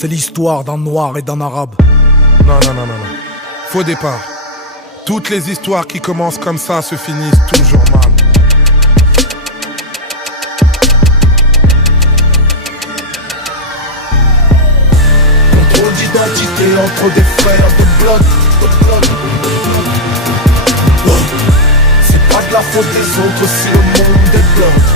C'est l'histoire d'un noir et d'un arabe. Non. Faux départ. Toutes les histoires qui commencent comme ça se finissent toujours mal. Contrôle d'identité entre des frères de bloc. C'est pas de la faute des autres si le monde débloque.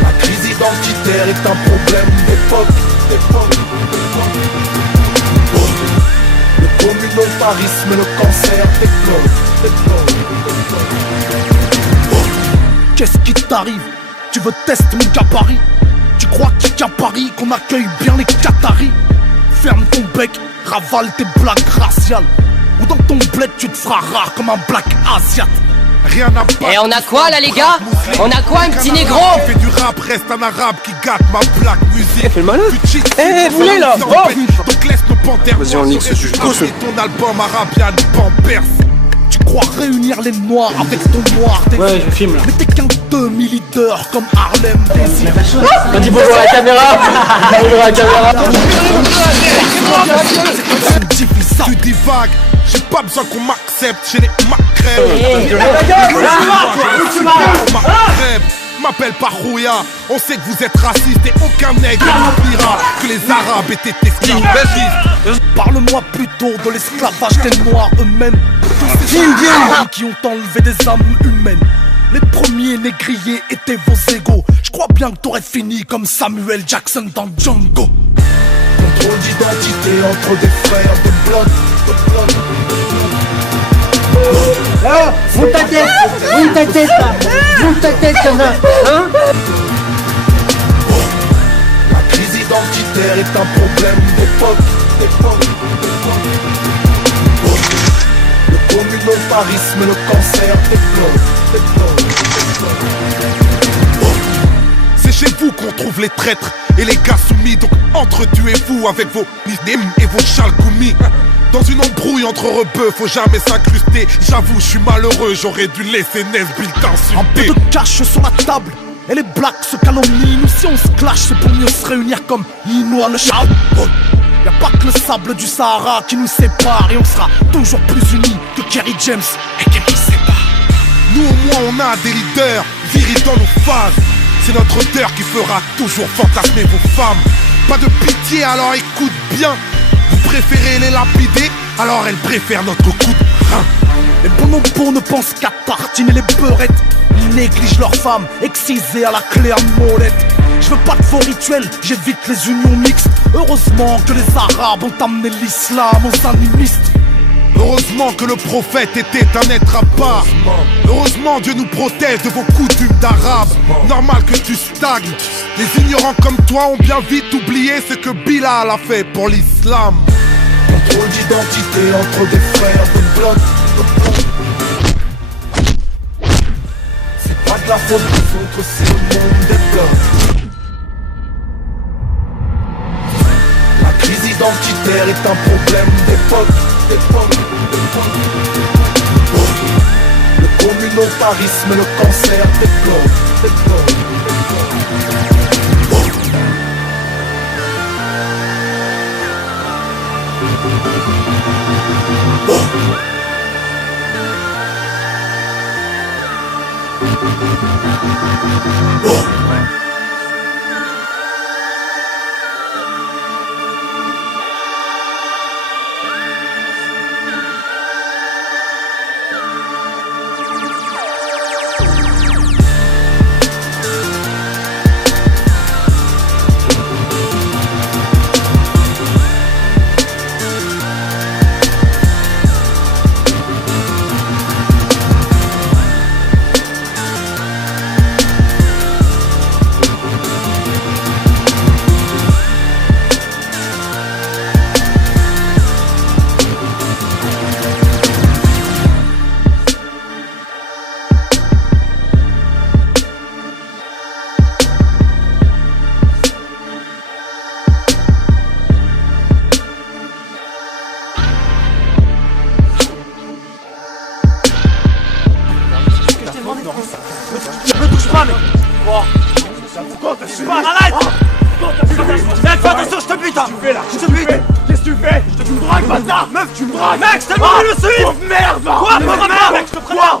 La crise identitaire est un problème d'époque. Le communautarisme et le cancer t'éclosent. Qu'est-ce qui t'arrive? Tu veux tester mon gabarit? Tu crois qu'à Paris qu'on accueille bien les Qataris? Ferme ton bec, ravale tes blagues raciales. Ou dans ton bled tu te feras rare comme un black asiat. Rien à battre. Et on a quoi là les gars? On a quoi, un petit négro? Qui fait du rap, reste un arabe qui gâte ma black musique. Fais le malin. Vous voulez là? Donc laisse nos panthères. Vas-y, on nique ce sujet. Cocher ton album arabian Pampers. Tu crois réunir les noirs avec ton noir désir? Ouais, je filme là. Mais t'es qu'un demi-leader comme Harlem Désir. Dis bonjour à la caméra. Bonjour à la caméra. Tu divagues, j'ai pas besoin qu'on m'accepte chez les Macrèves. M'appelle pas Rouya, on sait que vous êtes raciste et aucun nègre n'oubliera que les Arabes étaient esclavagistes. Parle-moi plutôt de l'esclavage des noirs eux-mêmes. Tous ces Indiens qui ont enlevé des âmes humaines. Les premiers négriers étaient vos égaux. Je crois bien que t'aurais fini comme Samuel Jackson dans Django. Contrôle d'identité entre des frères de bloc. Monte ta tête y'en a, hein? La crise identitaire est un problème d'époque. Le communautarisme et le cancer t'éclosent. C'est chez vous qu'on trouve les traîtres et les gars soumis. Donc entretuez-vous avec vos ninim et vos chalgoumis. Dans une embrouille entre rebeux, faut jamais s'incruster. J'avoue, je suis malheureux, j'aurais dû laisser Nesbill Un peu t'insulter. de cash sur la table et les blacks se calomnient. Nous si on se clash c'est pour mieux se réunir comme Inoua le chat. Y'a pas que le sable du Sahara qui nous sépare. Et on sera toujours plus unis que Kerry James et Kerry Sépare. Nous au moins on a des leaders virils dans nos phases. C'est notre odeur qui fera toujours fantasmer vos femmes. Pas de pitié, alors écoute bien. Vous préférez les lapider, alors elles préfèrent notre coup de rein. Les bonobos ne pensent qu'à tartiner les beurettes. Ils négligent leurs femmes, excisées à la clé en molette. Je veux pas de faux rituels, j'évite les unions mixtes. Heureusement que les arabes ont amené l'islam aux animistes. Heureusement que le prophète était un être à part. Heureusement Dieu nous protège de vos coutumes d'arabes. Normal que tu stagnes. Les ignorants comme toi ont bien vite oublié ce que Bilal a fait pour l'islam. Contrôle d'identité entre des frères de bloc. C'est pas de la faute des autres si le monde débloque. La crise identitaire est un problème d'époque. Le communautarisme et le cancer t'éclosent. Ne touche pas mec. Je suis pas arrête. Mec, fais attention, je te bute. Qu'est-ce que tu fais là? Je te bute. Qu'est-ce que tu fais? Tu me dragues, bâtard. Meuf, tu me dragues. Mec, je t'ai demandé de me suivre. Pauvre merde. Quoi, pauvre merde, mec, je te préviens.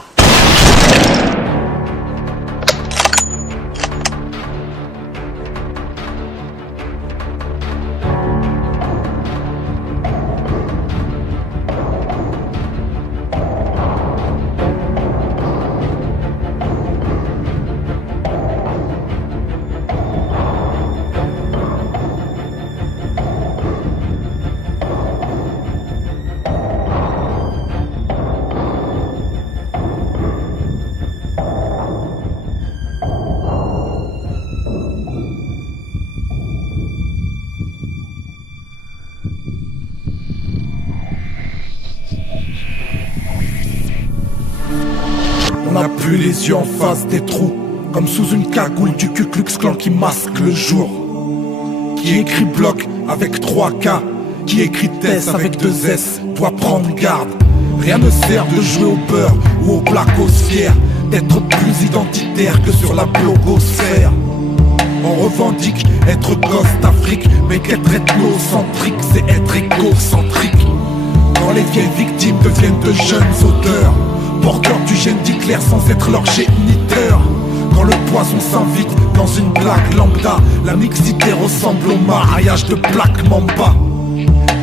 On n'a plus les yeux en face des trous, comme sous une cagoule du Ku Klux Klan qui masque le jour. Qui écrit bloc avec 3 K, qui écrit Tess avec 2 S, doit prendre garde. Rien ne sert de jouer au beurre ou au blacosphère, d'être plus identitaire que sur la blogosphère. On revendique être gosse d'Afrique, mais qu'être ethnocentrique, c'est être égocentrique. Quand les vieilles victimes deviennent de jeunes auteurs, porteurs du gène d'Hitler sans être leur géniteur. Quand le poison s'invite dans une blague lambda, la mixité ressemble au mariage de Black Mamba.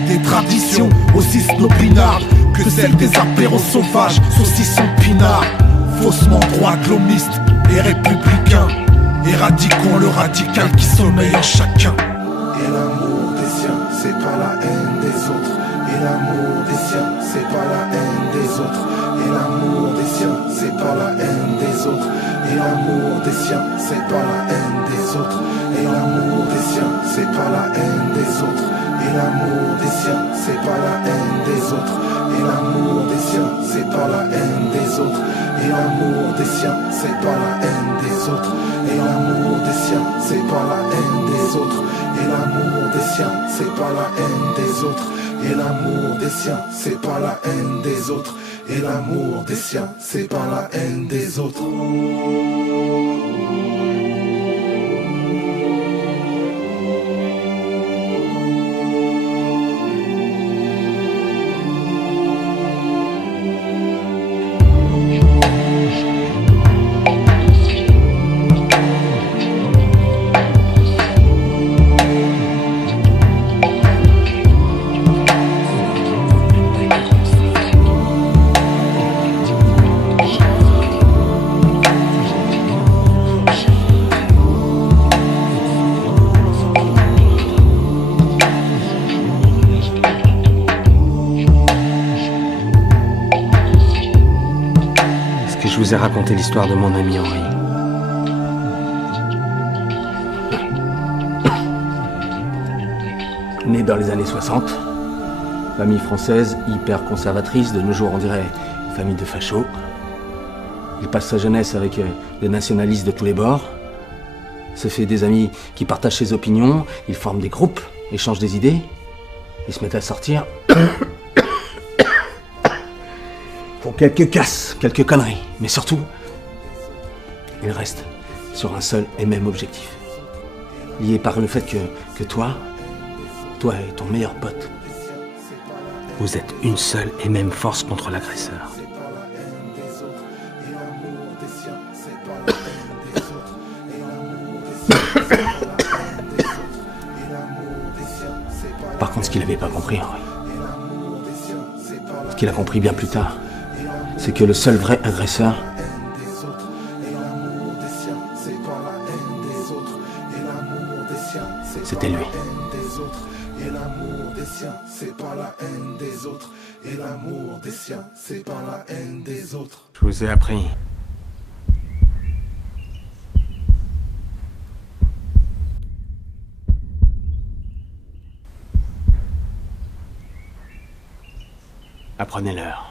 Des traditions aussi snobinardes que celles des apéros sauvages, saucissons pinards. Faussement droit, glomiste et républicain, éradiquons le radical qui sommeille en chacun. Et l'amour des siens, c'est pas la haine des autres. Et l'amour des siens, c'est pas la haine des autres. Et l'amour des siens, c'est pas la haine des autres. Et l'amour des siens, c'est pas la haine des autres. Et l'amour des siens, c'est pas la haine des autres. Et l'amour des siens, c'est pas la haine des autres. Et l'amour des siens, c'est pas la haine des autres. Et l'amour des siens, c'est pas la haine des autres. Et l'amour des siens, c'est pas la haine des autres. Et l'amour des siens, c'est pas la haine des autres. Et l'amour des siens, c'est pas la haine des autres. Et l'amour des siens, c'est pas la haine des autres. Je vous ai raconté l'histoire de mon ami Henri. Né dans les années 60, famille française hyper conservatrice, de nos jours on dirait une famille de fachos. Il passe sa jeunesse avec des nationalistes de tous les bords, se fait des amis qui partagent ses opinions, ils forment des groupes, échangent des idées, ils se mettent à sortir pour quelques casses, quelques conneries, mais surtout, ils restent sur un seul et même objectif. Lié par le fait que toi et ton meilleur pote, vous êtes une seule et même force contre l'agresseur. Par contre, ce qu'il n'avait pas compris, Henri, ce qu'il a compris bien plus tard, c'est que le seul vrai agresseur, c'était lui. Et l'amour des siens, c'est pas la haine des autres. Et l'amour des siens, c'est pas la haine des autres. Je vous ai appris. Apprenez-leur.